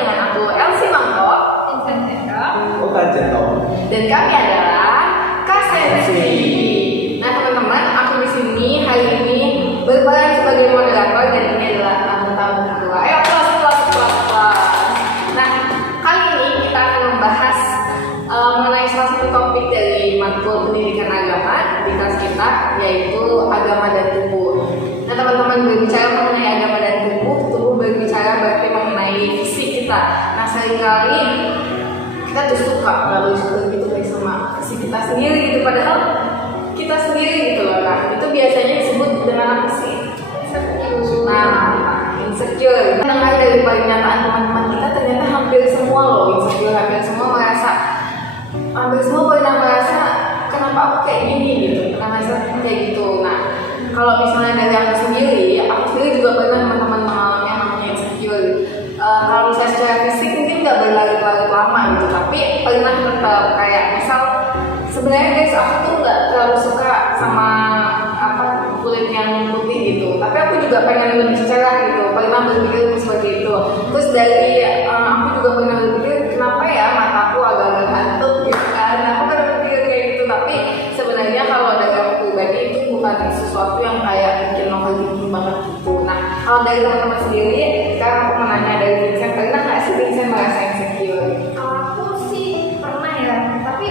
dengan aku Elsie Mangkok, Vincent Hendra, dan kami adalah Kasensi. Nah teman-teman, aku di sini hari ini berperan sebagai moderator dan ini adalah tamu-tamu kedua. Ayo kelas. Nah kali ini kita akan membahas mengenai salah satu topik dari matkul pendidikan agama di kelas kita, yaitu agama dan tubuh. Nah teman-teman, berbicara mengenai agama dan tubuh berbicara berarti mengenai fisik kita. Nah seringkali kita tuh suka lalu gitu guys sama fisik kita sendiri gitu, padahal kita sendiri gitu loh. Nah itu biasanya disebut dengan apa sih? Insecure. Nah insecure. Dengar dari pernyataan teman-teman kita, ternyata hampir semua loh insecure, hampir semua pernah merasa kenapa aku kayak gini gitu, pernah merasa kayak gitu. Nah kalau misalnya dari aku sendiri juga pernah teman-teman mengalami yang namanya insecure. Kalau misalnya secara fisik mungkin nggak berlarut-larut lama gitu, tapi pernah tetap kayak misal sebenarnya guys aku tuh nggak terlalu suka sama kulit yang putih gitu, tapi aku juga pengen lebih cerah gitu, pernah berpikir seperti itu. Terus dari aku juga pernah berpikir kenapa ya mataku agak-agak hantuk gitu kan, aku pernah berpikir kayak gitu. Tapi sebenarnya kalau dari aku pribadi itu bukan sesuatu yang kayak bikin overthinking banget gitu. Nah kalau dari teman-teman sendiri, sekarang aku mau nanya dari Vincent, pernah nggak sih Vincent merasa insecure? Kalau aku sih pernah ya, tapi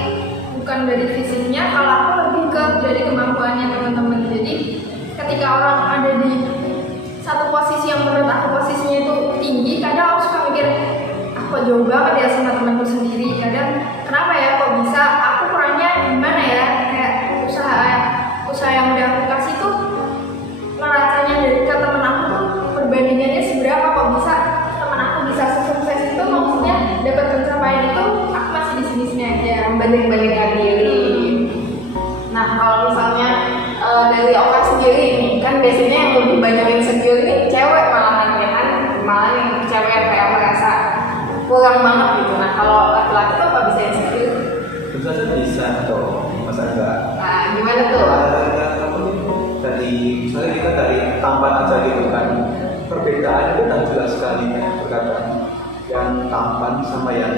bukan dari fisiknya. Kalau aku lebih ke dari kemampuannya teman-teman. Jadi ketika orang ada di satu posisi yang menurut aku posisinya itu tinggi, kadang aku suka mikir aku jauh banget ya sama temanku sendiri. Kadang kenapa ya kok bisa, aku kurangnya gimana ya, kayak usaha yang udah aku kasih tuh rasanya dari ke temen aku tuh perbandingannya seberapa, kok bisa temen aku bisa sukses itu, maksudnya dapat pencapaian itu aku masih di sini aja, Membanding-bandingkan diri. Nah kalau misalnya dari Oka sendiri ini kan biasanya yang lebih banyak insecure ini cewek malahan ya kan, malah yang cewek yang kayak merasa kurang banget gitu. Nah kalau laki-laki tuh apa bisa insecure? Tentu saja bisa toh, masa enggak? Nah gimana tuh? Dari misalnya kita dari tampan aja gitu kan, perbedaan itu kan jelas sekali perkataan yang tampan sama yang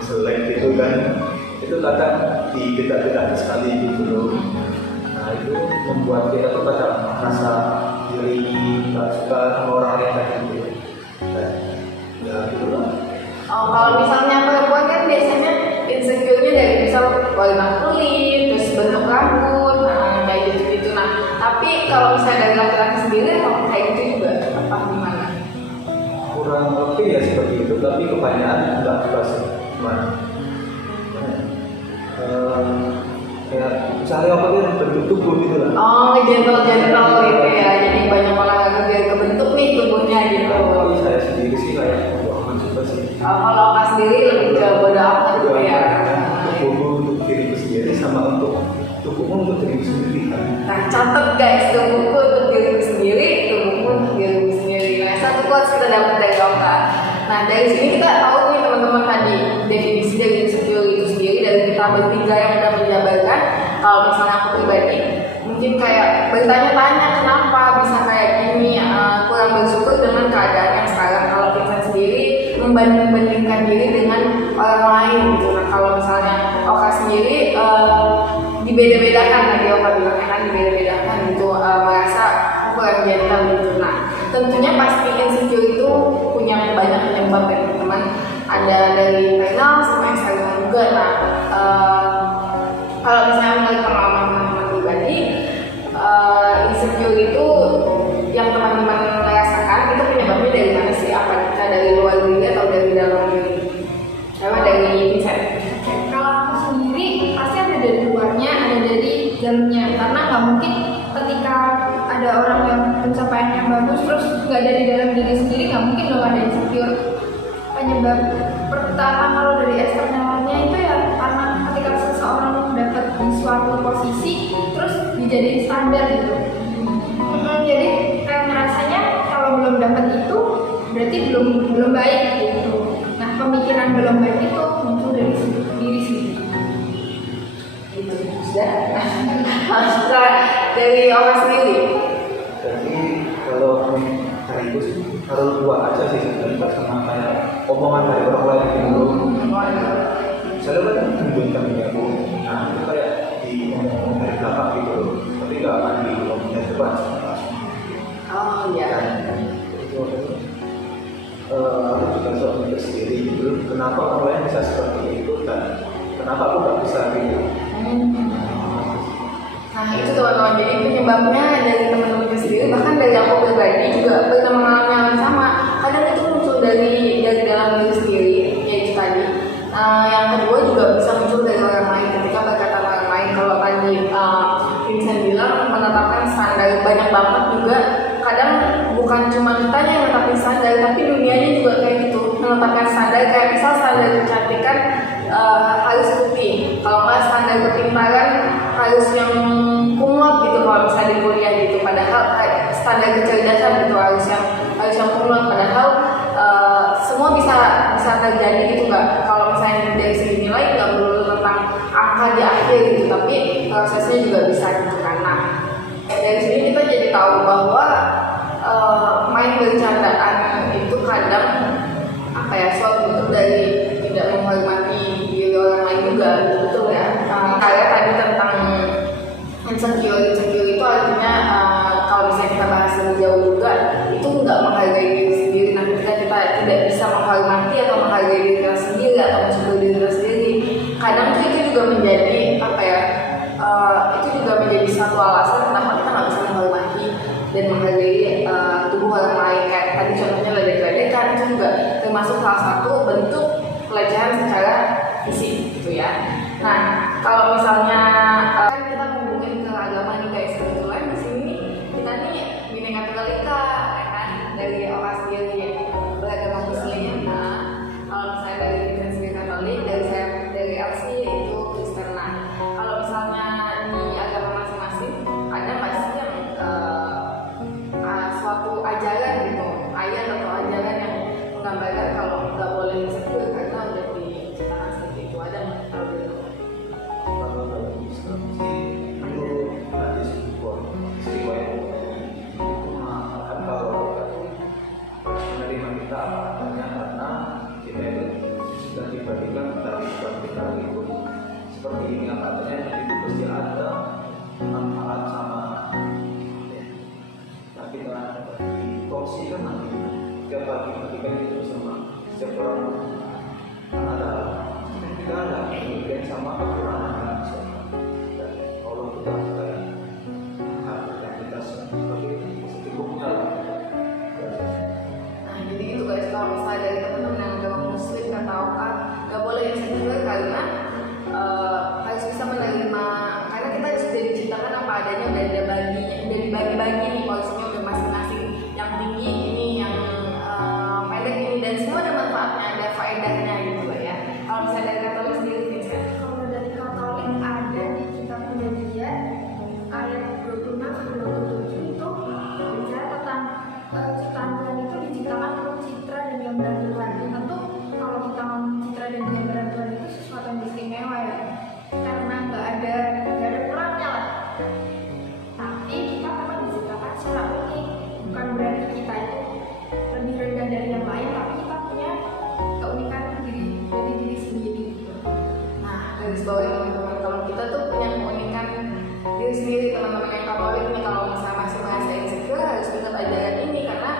selek gitu kan, itu kadang dibeda-bedakan sekali gitu loh. Nah itu membuat kita tuh kadang merasa diri nggak suka sama orang yang kayak gitu. Ya gitu lah. Kalau misalnya perempuan kan biasanya insecure-nya dari misal warna kulit, terus bentuk rambut, nah kayak gitu-gitu. Nah tapi kalau misalnya dari laki-laki sendiri kalau kayak gitu juga apa gimana? Kurang lebih ya seperti itu, tapi kebanyakan enggak juga sih. Kayak misalnya apa yang bentuk tubuh gitu lah. Oh, gentle gitu ya. Jadi banyak olahraga biar kebentuk nih tubuhnya gitu. Kalau saya sendiri sih kayak aman juga sih. Kalau Kak sendiri lebih ke bodo amat gitu ya. Tubuhmu untuk diriku sendiri sama untuk tubuhmu untuk diriku sendiri kan. Nah catat guys, tubuhku untuk diriku sendiri, tubuhmu untuk diriku sendiri. Nah satu quotes kita dapat dari Oka. Nah dari sini kita tahu nih teman-teman tadi definisi dari insecure itu sendiri dari kita bertiga yang udah menjabarkan. Kalau misalnya aku pribadi mungkin kayak bertanya-tanya kenapa bisa kayak gini, kurang bersyukur dengan keadaan yang sekarang. Kalau kita sendiri membanding-bandingkan diri dengan orang lain gitu. Nah kalau misalnya Oka sendiri dibeda-bedakan, tadi Oka bilang kan dibeda-bedakan gitu, merasa kurang gentle gitu. Nah tentunya pasti insecure itu punya banyak penyebab ya teman-teman. Ada dari internal sama eksternal juga. Nah kalau misalnya menurut pengalaman teman-teman pribadi, insecure itu yang teman-teman rasakan itu penyebabnya dari mana sih? Apa kita dari luar diri atau dari dalam diri? Sama dari Vincent. Kalau aku sendiri pasti ada dari luarnya, ada dari dalamnya. Karena nggak mungkin ketika ada orang yang pencapaiannya bagus terus nggak dari dalam diri sendiri, nggak mungkin dong ada insecure. Penyebab pertama kalau dari eksternalnya itu ya karena ketika seseorang dapat di suatu posisi terus dijadiin standar gitu. Jadi kayak ngerasanya kalau belum dapat itu berarti belum baik gitu. Nah pemikiran belum baik itu muncul dari diri sendiri. Itu sudah. Dari Oka sendiri. Jadi kalau sekaligus harus dua aja sih sebenarnya sama kayak omongan dari orang lain gitu. Saya kan tunjukkan dia aku, nah itu kayak di ngomong dari belakang gitu loh, tapi nggak akan di ngomongnya depan. Oh iya. Dan itu aku juga soal mikir sendiri gitu, kenapa orang lain bisa seperti itu dan kenapa aku nggak bisa gitu. Nah itu teman-teman, jadi penyebabnya dari teman-teman sendiri, bahkan dari aku pribadi juga pernah mengalami hal yang sama. Kadang itu muncul dari dalam diri sendiri, yaitu tadi. Yang kedua juga bisa muncul dari orang lain ketika berkata orang lain. Kalau tadi Vincent bilang menetapkan standar banyak banget juga. Kadang bukan cuma kita yang menetapkan standar, tapi dunianya juga kayak gitu menetapkan standar. Kayak misal standar kecantikan harus putih, kalau nggak standar kepintaran harus yang kumlot gitu kalau misalnya di kuliah gitu. Padahal standar kecerdasan gitu harus yang kumlot. Padahal semua bisa terjadi gitu, nggak kalau misalnya dari segi nilai nggak perlu tentang angka di akhir gitu, tapi prosesnya juga bisa gitu kan. Nah dari sini kita jadi tahu bahwa main bercandaan itu kadang apa ya, suatu bentuk dari tidak menghormati diri orang lain juga, betul ya. Kayak tadi tentang insecure itu artinya kalau misalnya kita bahas lebih jauh juga, itu nggak menghargai diri sendiri. Nah ketika kita tidak bisa menghormati atau menghargai diri kita sendiri atau mensyukuri diri kita sendiri, kadang tuh itu juga menjadi apa ya, itu juga menjadi satu alasan kenapa kita nggak bisa menghormati dan menghargai tubuh orang lain. Kayak tadi contohnya ledek-ledekan, itu juga termasuk salah satu bentuk pelecehan secara fisik gitu ya. Nah kalau misalnya kan kita ngomongin ke agama nih guys, kebetulan di sini kita nih Bhinneka Tunggal Ika ya kan, dari orang sendiri beragama Muslim. Nah kalau misalnya dari Vincent sendiri Katolik, dari saya dari LC itu Kristen. Nah kalau misalnya di agama masing-masing ada nggak sih yang suatu ajaran gitu, ayat atau ajaran yang menggambarkan kalau nggak boleh insecure karena udah diciptakan seperti itu, ada nggak? Kalau gitu Kalau dalam Islam sih itu hadis riwayat itu mengatakan kalau menerima kita apa adanya karena kita itu sudah diberikan dari Tuhan kita itu seperti ini apa adanya, dan itu pasti ada manfaat sama ya. Nah kita dikongsikan nanti setiap pagi kan itu sama setiap orang kan ada kita ada kemudian sama kekurangan manusia, dan Allah kita kayak hak kita sebagai secukupnya lah. Nah jadi gitu guys, kalau misalnya dari teman-teman yang agama Muslim katakan nggak boleh insecure karena harus bisa menerima, karena kita sudah diciptakan apa adanya, udah dibagi-bagi nih porsinya udah masing-masing, yang tinggi ini, yang pendek ini, dan semua ada manfaatnya, ada faedahnya gitu lah ya. Kalau misalnya dari Katolik sendiri Vincent? Kalau dari Katolik ada di kitab Perjanjian ayat 26-27 itu bicara tentang ciptaan Tuhan itu diciptakan menurut citra dan gambaran Tuhan. Tentu kalau kita ngomong citra dan gambaran Tuhan itu sesuatu yang istimewa ya, karena nggak ada kurangnya lah. Tapi kita memang diciptakan secara unik, bukan berarti kita itu lebih rendah dari yang lain, tapi kita punya keunikan dari diri sendiri. Nah dari bawah teman-teman, kalau kita tuh punya keunikan diri sendiri, teman-teman yang Katolik nih, kalau misalnya masih merasa insecure harus ingat ajaran ini, karena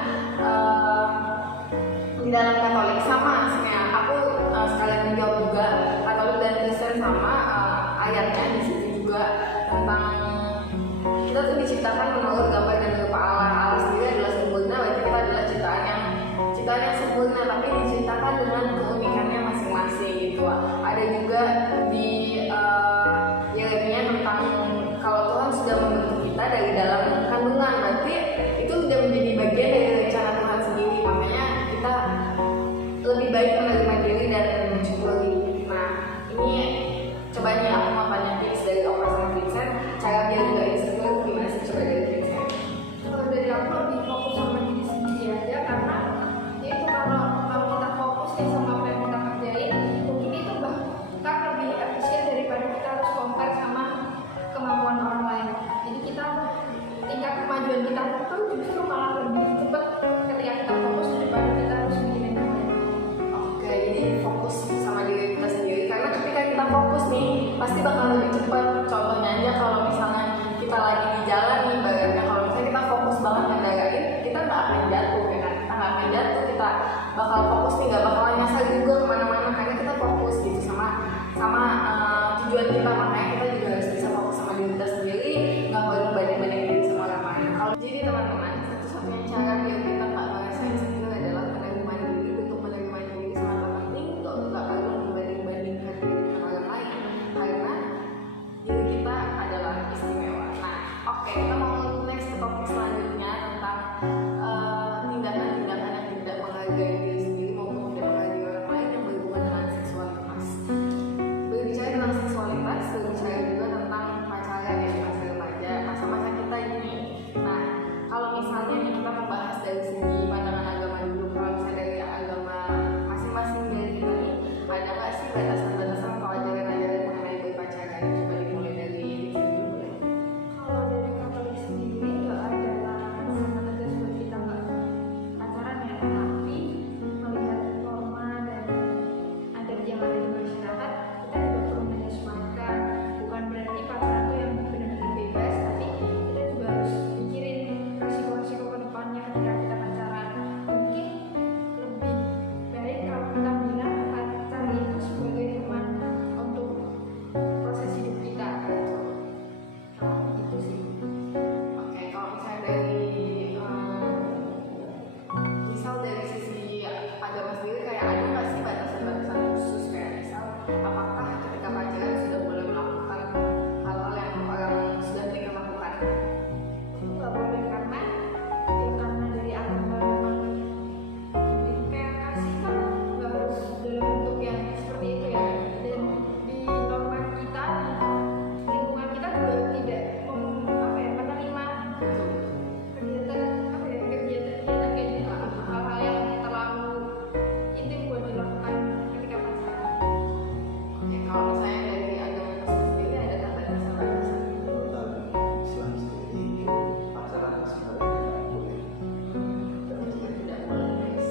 di dalam Katolik sama sebenarnya, aku sekalian menjawab juga, Katolik dan Kristen sama ayatnya di situ juga tentang kita tuh diciptakan menurut gambar dan rupa Allah. Allah sendiri adalah sempurna, berarti kita adalah ciptaan yang sempurna, tapi diciptakan dengan keunikannya masing-masing gitu. Ada juga di Yeremia tentang kalau Tuhan sudah membentuk kita dari dalam kandungan, berarti itu sudah menjadi bagian dari rencana Tuhan sendiri. Makanya kita lebih baik menerima diri dan mensyukuri. Nah ini coba nih aku mau tanya tips dari Oka sama Vincent, cara biar juga insecure gimana sih, coba dari Vincent? Kalau dari aku lebih fokus sama diri sendiri aja, karena ya itu kalau kita fokus nih sama apa yang kita kerjain, mungkin itu bahkan lebih efisien daripada kita harus compare sama kemampuan orang lain. Jadi kita tingkat kemajuan kita itu justru malah lebih cepat cepet ketika kita fokus daripada kita harus mikirin yang lain. Oke, jadi fokus sama diri kita sendiri. Karena ketika kita fokus nih, pasti bakal lebih cepat. Contohnya aja kalau misalnya kita lagi di jalan nih, baratnya kalau misalnya kita fokus banget ngendarain, kita nggak akan jatuh ya kan? Kita nggak akan jatuh, kita bakal fokus nih, nggak bakal nyasar juga kemana-mana karena kita fokus gitu sama tujuan kita. Makanya kita juga harus bisa fokus sama diri kita sendiri, nggak perlu banding-banding diri sama orang lain. Kalau jadi teman-teman, satu-satunya cara biar kita nggak ngerasain insecure adalah menerima diri. Untuk menerima diri sangat penting, nggak perlu membanding-bandingkan diri dengan orang lain karena diri kita adalah istimewa. Nah, oke, kita mau next ke topik selanjutnya tentang tindakan-tindakan yang tidak menghargai diri sendiri maupun tidak menghargai orang lain yang berhubungan dengan seksualitas. Berbicara tentang seksualitas, berbicara juga tentang pacaran ya di masa remaja, masa-masa kita ini. Nah, kalau misalnya nih kita membahas dari segi pandangan agama dulu, kalau misalnya dari agama masing-masing dari kita nih, ada nggak sih batasan-batasan atau ajaran-ajaran mengenai berpacaran? Coba dimulai dari ini dulu. Kalau dari Katolik sendiri nggak ada larangan sama tegas buat kita nggak pacaran ya, tapi melihat norma dan adat yang ada di masyarakat, kita juga perlu menyesuaikan. Bukan berarti pacaran itu yang benar-benar bebas, tapi kita juga harus mikirin resiko-resiko ke depannya ketika kita pacaran. Mungkin lebih baik kalau kita bilang pacaran itu sebagai teman untuk proses hidup kita. Itu sih. Oke, kalau misalnya dari misal dari sisi agama sendiri kayak ada nggak sih batasan-batasan khusus kayak misal apakah ketika pacaran sudah boleh melakukan hal-hal yang orang sudah menikah lakukan? Itu nggak boleh karena dari agama memang kayak kasih kan nggak harus dalam bentuk yang seperti itu ya, dan di norma kita di lingkungan kita juga tidak menerima kegiatan kayak gitu, hal-hal yang terlalu intim buat dilakukan ketika pacaran. Oke, kalau misalnya dari agama Muslim sendiri ada nggak batasan-batasan? Menurut Islam sendiri pacaran sebenarnya tidak boleh dan Tidak boleh guys.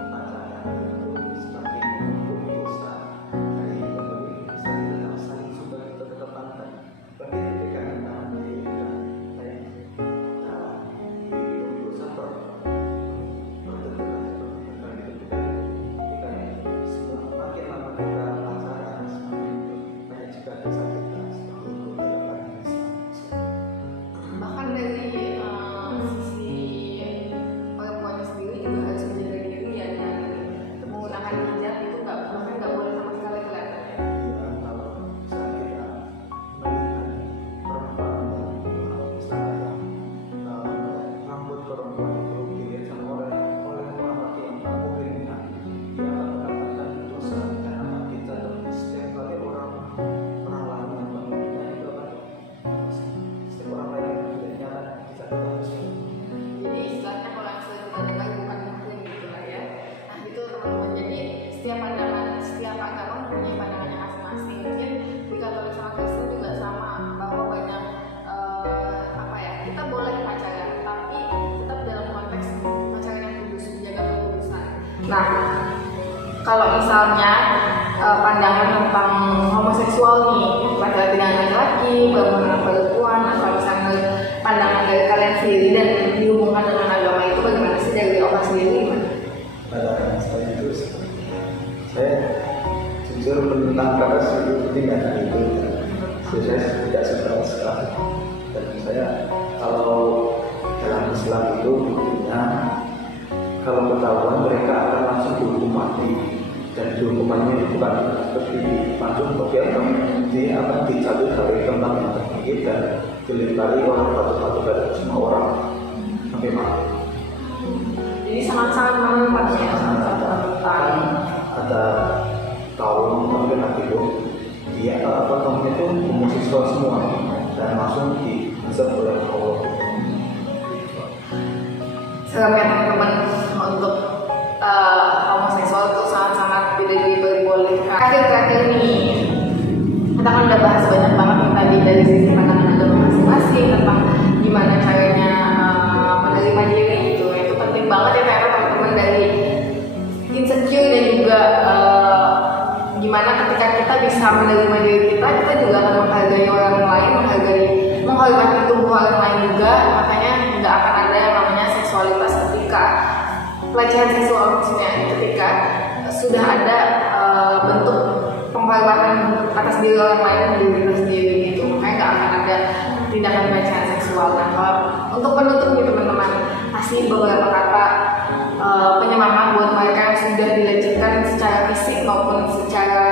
karena pacaran itu sebagai bentuk dosa dari pemilik istri dan saling sudah bertetapkan bagi diberikan tangan diri dan kayak di dosa bertetapkan itu kita semakin lama kita pacaran semakin banyak juga dosa kita seperti itu dalam Islam. Bahkan dari sisi perempuannya sendiri juga harus menjaga diri ya, dan menggunakan hijab itu bahkan nggak boleh sama sekali kelihatannya. Ya, kalau misalnya kita melihat perempuan misalnya rambut perempuan itu dilihat sama oleh orang laki yang tak mungkin, dia akan mendapatkan dosa dan akan kita dan setiap kali orang lain yang melakukan itu akan setiap orang lain yang melihatnya akan kita dosa. Jadi istilahnya kalau yang sering kita dengar bukan muslim gitu lah ya. Nah itu teman-teman, jadi setiap agama mempunyai pandangannya masing-masing. Mungkin di Katolik sama Kristen juga sama, bahwa banyak kita boleh pacaran tapi tetap dalam konteks pacaran yang kudus, menjaga kekudusan. Nah kalau misalnya pandangan tentang homoseksual nih, pacaran dengan laki-laki, perempuan dengan perempuan, atau misalnya pandangan dari kalian sendiri dan dihubungkan dengan agama itu bagaimana sih dari orang sendiri gimana? Pada saya itu saya jujur tentang keras itu tindakan itu saya tidak suka sekali, dan saya kalau dalam Islam itu buktinya kalau ketahuan mereka akan langsung dihukum mati, dan dihukumannya itu bukan seperti pancung tapi dia akan dicabut dari tempat yang tertinggi dan dilempari oleh batu-batu dari semua orang sampai mati. Jadi sangat-sangat menentang ya, sangat-sangat menentang. Ada kaum pemimpin itu dia kaumnya itu homoseksual semua dan langsung diazab oleh Allah. Serem ya teman-teman, untuk homoseksual itu sangat-sangat tidak diperbolehkan. Terakhir nih, kita kan udah bahas banyak banget nih tadi dari sisi pandangan agama masing-masing tentang gimana caranya bisa menerima diri kita juga akan menghargai orang lain, menghormati tubuh orang lain juga. Makanya nggak akan ada yang namanya seksualitas ketika pelecehan seksual, maksudnya ketika sudah ada bentuk penghormatan atas diri orang lain dan diri kita sendiri gitu. Makanya nggak akan ada tindakan pelecehan seksual. Nah, kalau untuk penutup nih teman-teman, kasih beberapa kata penyemangat buat mereka yang sudah dilecehkan secara fisik maupun secara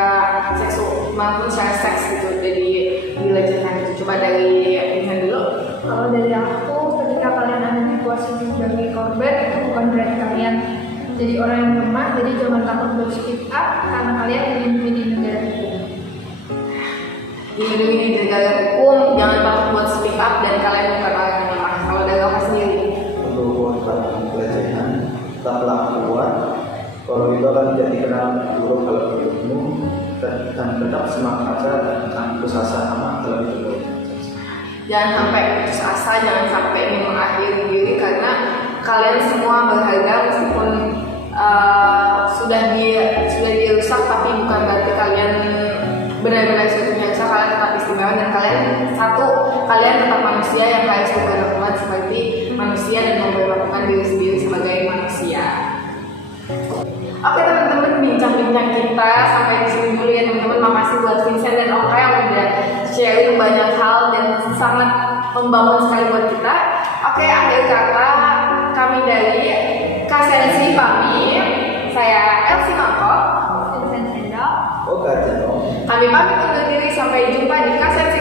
seksual maupun secara seks gitu, jadi dilecehkan gitu. Coba dari Vincent dulu. Kalau dari aku, ketika kalian ada di posisi sebagai korban, itu bukan berarti kalian jadi orang yang lemah. Jadi jangan takut buat speak up karena kalian dilindungi di negara hukum. Dilindungi di negara hukum, jangan takut buat speak up, dan kalian bukan orang yang lemah. Kalau dari aku sendiri, untuk korban pelecehan tetaplah kuat. Kalau itu akan jadi kenangan buruk kalau hidupmu, dan tetap semangat saja dan jangan putus asa sama dalam hidupmu. jangan sampai putus asa, jangan sampai ingin mengakhiri diri, karena kalian semua berharga. Meskipun sudah dirusak, tapi bukan berarti kalian benar-benar sudah biasa. Kalian tetap istimewa, dan kalian tetap manusia yang harus diperlakukan seperti manusia dan memperlakukan diri sendiri sebagai manusia. Oke teman-teman, bincang-bincang kita sampai di sini dulu ya teman-teman. Makasih buat Vincent dan Oka yang udah sharing banyak hal dan sangat membangun sekali buat kita. Oke, akhir kata kami dari Kasensi pamit. Saya Elsie Mangkok, Vincent Endok. Oke, kami pamit undur diri. Sampai jumpa di Kasensi